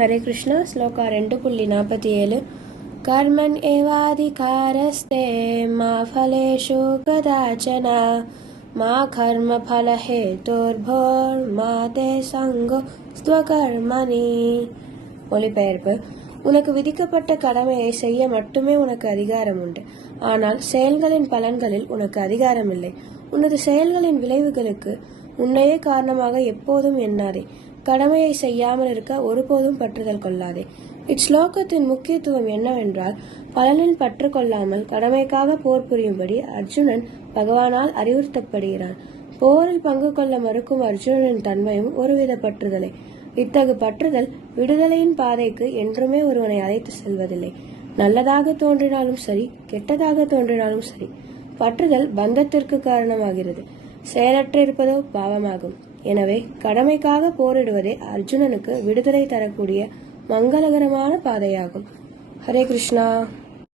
हरे कृष्ण श्लोका 2.47 कर्मन् एवाधिकारस्ते मा फलेषु कदाचन मा कर्मफलहेतुर्भोर्मा ते संगो ஸ்வகர்மணி. மொழிபெயர்ப்பு: உனக்கு விதிக்கப்பட்ட கடமையை செய்ய மட்டுமே உனக்கு அதிகாரம் உண்டு. ஆனால் செயல்களின் பலன்களில் உனக்கு அதிகாரம் இல்லை. உனது செயல்களின் விளைவுகளுக்கு உன்னையே காரணமாக எப்போதும் எண்ணாதே. கடமையை செய்யாமல் இருக்க ஒருபோதும் பற்றுதல் கொள்ளாதே. இச்லோகத்தின் முக்கியத்துவம் என்னவென்றால், பலனில் பற்று கொள்ளாமல் கடமைக்காக போர் புரியும்படி அர்ஜுனன் பகவானால் அறிவுறுத்தப்படுகிறான். போரில் பங்கு கொள்ள மறுக்கும் அர்ஜுனனின் தன்மையும் ஒருவித பற்றுதலே. இத்தகு பற்றுதல் விடுதலையின் பாதைக்கு என்றுமே ஒருவனை அழைத்து செல்வதில்லை. நல்லதாக தோன்றினாலும் சரி, கெட்டதாக தோன்றினாலும் சரி, பற்றுதல் பந்தத்திற்கு காரணமாகிறது. செயலற்றிருப்பதோ பாவமாகும். எனவே கடமைக்காக போரிடுவதே அர்ஜுனனுக்கு விடுதலை தரக்கூடிய மங்களகரமான பாதையாகும். ஹரே கிருஷ்ணா.